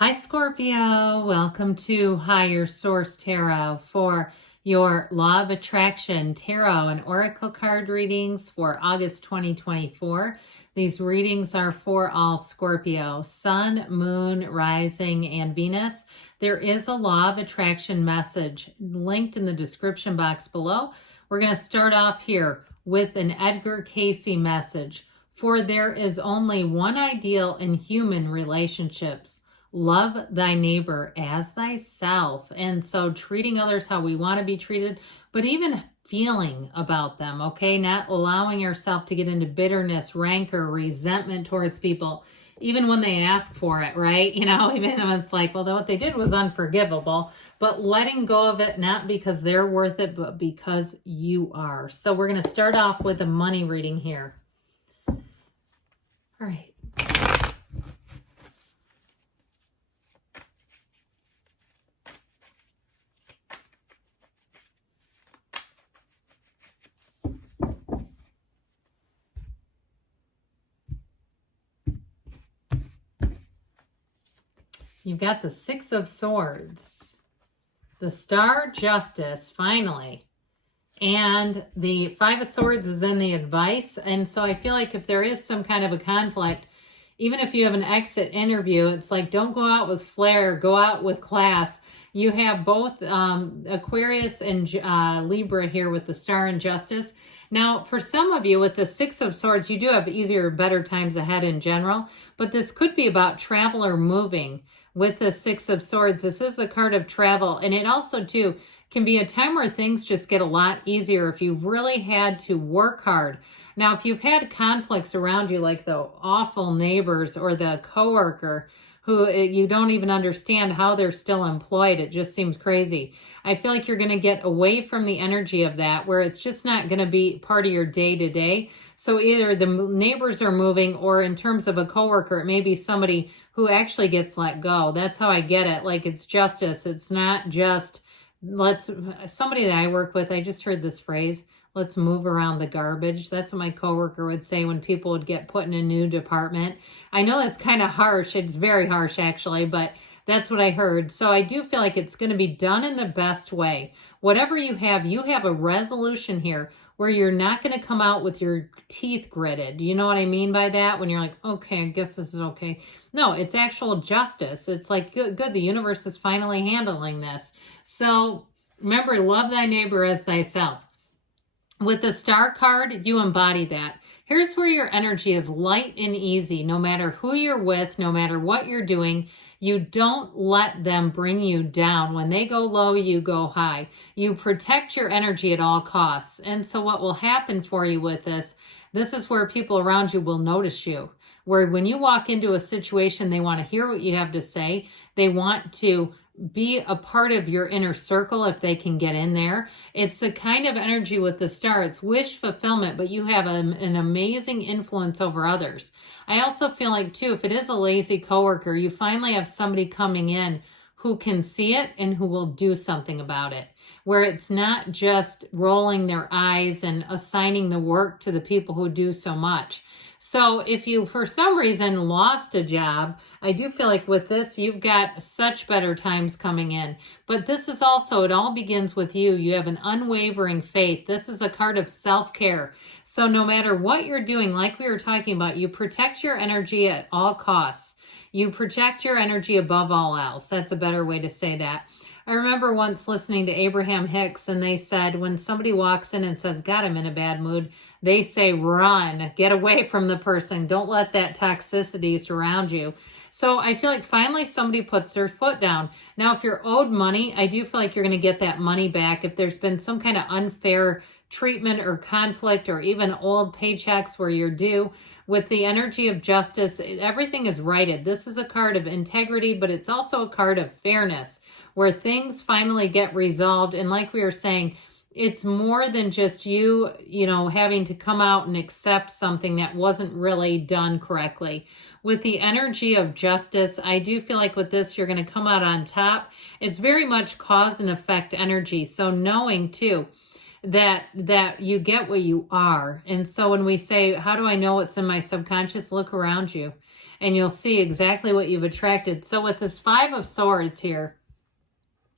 Hi, Scorpio. Welcome to Higher Source Tarot for your Law of Attraction Tarot and Oracle card readings for August 2024. These readings are for all Scorpio, Sun, Moon, Rising, and Venus. There is a Law of Attraction message linked in the description box below. We're going to start off here with an Edgar Cayce message. For there is only one ideal in human relationships. Love thy neighbor as thyself. And so treating others how we want to be treated, but even feeling about them, okay? Not allowing yourself to get into bitterness, rancor, resentment towards people, even when they ask for it, right? Even when it's like, well, what they did was unforgivable, but letting go of it, not because they're worth it, but because you are. So we're going to start off with a money reading here. All right. You've got the Six of Swords, the Star Justice, finally, and the Five of Swords is in the advice. And so I feel like if there is some kind of a conflict, even if you have an exit interview, it's like, don't go out with flair, go out with class. You have both Aquarius and Libra here with the Star and Justice. Now, for some of you with the Six of Swords, you do have easier, better times ahead in general, but this could be about travel or moving. With the Six of Swords, this is a card of travel, and it also, too, can be a time where things just get a lot easier if you've really had to work hard. Now, if you've had conflicts around you, like the awful neighbors or the coworker who you don't even understand how they're still employed, it just seems crazy. I feel like you're going to get away from the energy of that, where it's just not going to be part of your day-to-day. So either the neighbors are moving, or in terms of a coworker, it may be somebody who actually gets let go. That's how I get it. Like, it's justice. It's not just somebody that I work with, I just heard this phrase, let's move around the garbage. That's what my coworker would say when people would get put in a new department. I know that's kind of harsh. It's very harsh, actually, but that's what I heard. So I do feel like it's going to be done in the best way. Whatever you have a resolution here where you're not going to come out with your teeth gritted. You know what I mean by that? When you're like, okay, I guess this is okay. No, it's actual justice. It's like, good, the universe is finally handling this. So remember, love thy neighbor as thyself. With the Star card, you embody that. Here's where your energy is light and easy. No matter who you're with, no matter what you're doing, you don't let them bring you down. When they go low, you go high. You protect your energy at all costs. And so what will happen for you with this is where people around you will notice you. Where when you walk into a situation, they want to hear what you have to say. They want to be a part of your inner circle if they can get in there. It's the kind of energy with the Star. It's wish fulfillment, but you have an amazing influence over others. I also feel like, too, if it is a lazy coworker, you finally have somebody coming in who can see it and who will do something about it, where it's not just rolling their eyes and assigning the work to the people who do so much. So if you, for some reason, lost a job, I do feel like with this, you've got such better times coming in. But this is also, it all begins with you. You have an unwavering faith. This is a card of self-care. So no matter what you're doing, like we were talking about, you protect your energy at all costs. You protect your energy above all else. That's a better way to say that. I remember once listening to Abraham Hicks, and they said when somebody walks in and says, God, I'm in a bad mood, they say, run, get away from the person. Don't let that toxicity surround you. So I feel like finally somebody puts their foot down. Now, if you're owed money, I do feel like you're going to get that money back. If there's been some kind of unfair treatment or conflict, or even old paychecks where you're due, with the energy of justice, everything is righted. This is a card of integrity, but it's also a card of fairness, where things finally get resolved. And like we were saying, it's more than just you having to come out and accept something that wasn't really done correctly. With the energy of justice, I do feel like with this, you're going to come out on top. It's very much cause and effect energy. So knowing, too, that you get what you are. And so when we say, how do I know what's in my subconscious? Look around you. and you'll see exactly what you've attracted. So with this 5 of Swords here,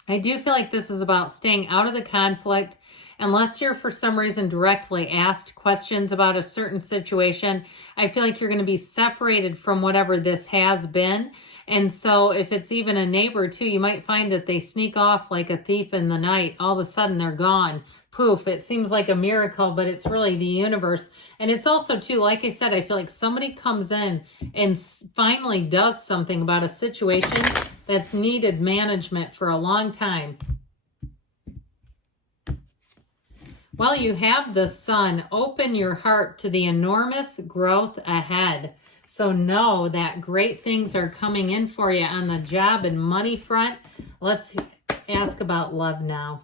I do feel like this is about staying out of the conflict. Unless you're for some reason directly asked questions about a certain situation, I feel like you're going to be separated from whatever this has been. And so if it's even a neighbor too, you might find that they sneak off like a thief in the night. All of a sudden they're gone. Poof. It seems like a miracle, but it's really the universe. And it's also too, like I said, I feel like somebody comes in and finally does something about a situation that's needed management for a long time. Well, you have the Sun. Open your heart to the enormous growth ahead. So know that great things are coming in for you on the job and money front. Let's ask about love now.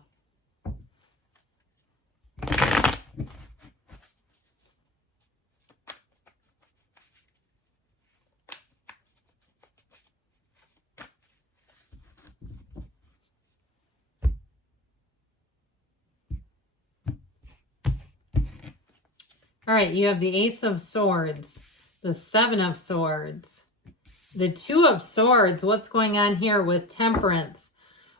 All right, you have the Ace of Swords, the 7 of Swords, the 2 of Swords. What's going on here with Temperance?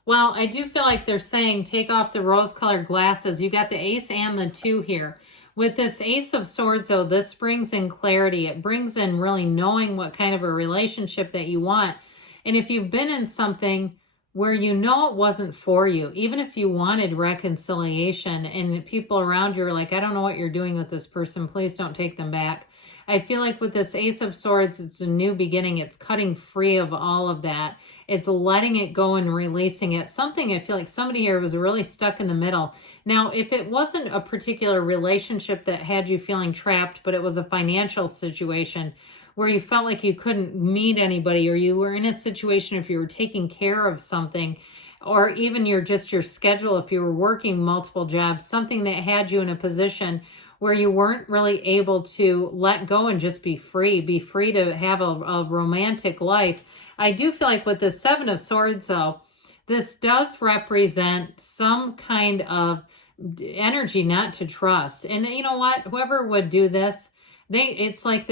Well, I do feel like they're saying take off the rose-colored glasses. You got the Ace and the 2 here. With this Ace of Swords, though, this brings in clarity. It brings in really knowing what kind of a relationship that you want. And if you've been in something where you know it wasn't for you, even if you wanted reconciliation and people around you are like, I don't know what you're doing with this person, please don't take them back. I feel like with this Ace of Swords, it's a new beginning. It's cutting free of all of that. It's letting it go and releasing it. Something, I feel like somebody here was really stuck in the middle. Now, if it wasn't a particular relationship that had you feeling trapped, but it was a financial situation where you felt like you couldn't meet anybody, or you were in a situation if you were taking care of something, or even your schedule, if you were working multiple jobs, something that had you in a position where you weren't really able to let go and just be free to have a romantic life. I do feel like with the 7 of Swords, though, this does represent some kind of energy not to trust. And you know what? Whoever would do this, it's like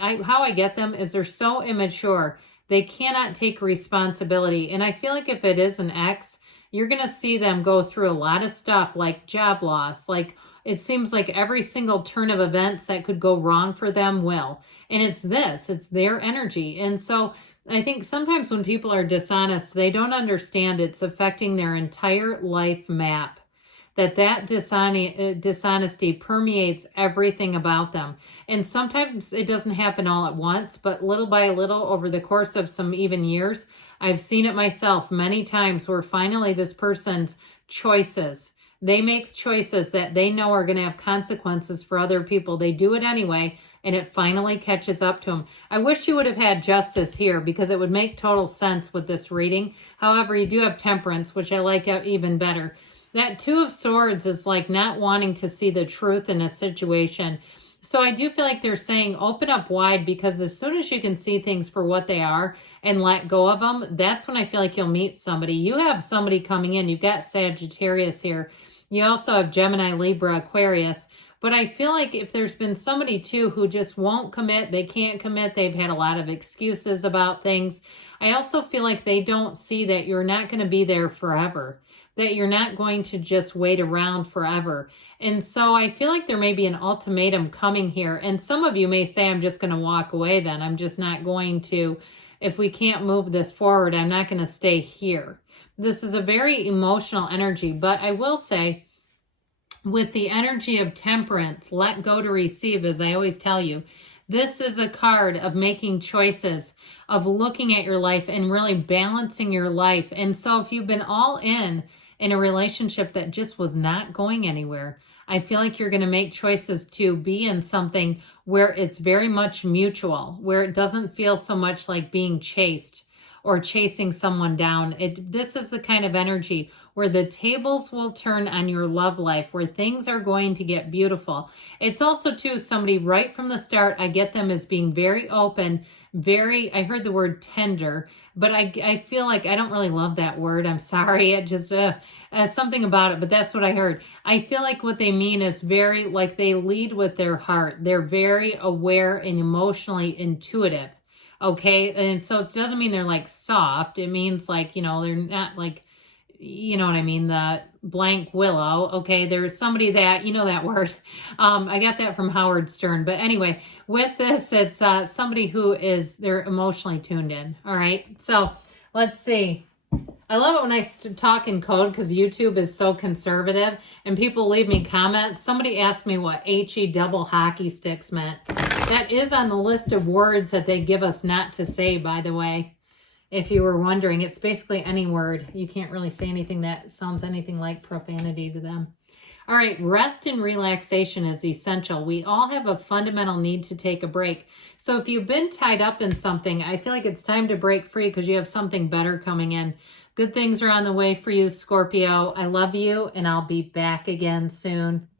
how I get them is they're so immature. They cannot take responsibility. And I feel like if it is an ex, you're going to see them go through a lot of stuff like job loss. Like it seems like every single turn of events that could go wrong for them will. And it's their energy. And so I think sometimes when people are dishonest, they don't understand it's affecting their entire life map. That dishonesty permeates everything about them. And sometimes it doesn't happen all at once, but little by little over the course of some even years, I've seen it myself many times where finally this person's choices, they make choices that they know are going to have consequences for other people. They do it anyway, and it finally catches up to them. I wish you would have had Justice here because it would make total sense with this reading. However, you do have Temperance, which I like even better. That 2 of Swords is like not wanting to see the truth in a situation. So I do feel like they're saying open up wide, because as soon as you can see things for what they are and let go of them, that's when I feel like you'll meet somebody. You have somebody coming in. You've got Sagittarius here. You also have Gemini, Libra, Aquarius. But I feel like if there's been somebody too who just won't commit, they can't commit, they've had a lot of excuses about things. I also feel like they don't see that you're not going to be there forever, that you're not going to just wait around forever. And so I feel like there may be an ultimatum coming here. And some of you may say, I'm just going to walk away then. I'm just not going to, if we can't move this forward, I'm not going to stay here. This is a very emotional energy, but I will say with the energy of Temperance, let go to receive, as I always tell you, this is a card of making choices, of looking at your life and really balancing your life. And so if you've been all in a relationship that just was not going anywhere, I feel like you're going to make choices to be in something where it's very much mutual, where it doesn't feel so much like being chased or chasing someone down. This is the kind of energy where the tables will turn on your love life, where things are going to get beautiful. It's also too somebody right from the start, I get them as being very open, I heard the word tender, but I feel like I don't really love that word. I'm sorry. It just, something about it, but that's what I heard. I feel like what they mean is very, like they lead with their heart. They're very aware and emotionally intuitive Okay. And so it doesn't mean they're like soft. It means like, you know, they're not like, you know what I mean? The blank willow. Okay. There's somebody that, you know that word. I got that from Howard Stern. But anyway, with this, it's somebody who is, they're emotionally tuned in. All right. So let's see. I love it when I talk in code because YouTube is so conservative and people leave me comments. Somebody asked me what HE double hockey sticks meant. That is on the list of words that they give us not to say, by the way. If you were wondering, it's basically any word. You can't really say anything that sounds anything like profanity to them. All right, rest and relaxation is essential. We all have a fundamental need to take a break. So if you've been tied up in something, I feel like it's time to break free because you have something better coming in. Good things are on the way for you, Scorpio. I love you, and I'll be back again soon.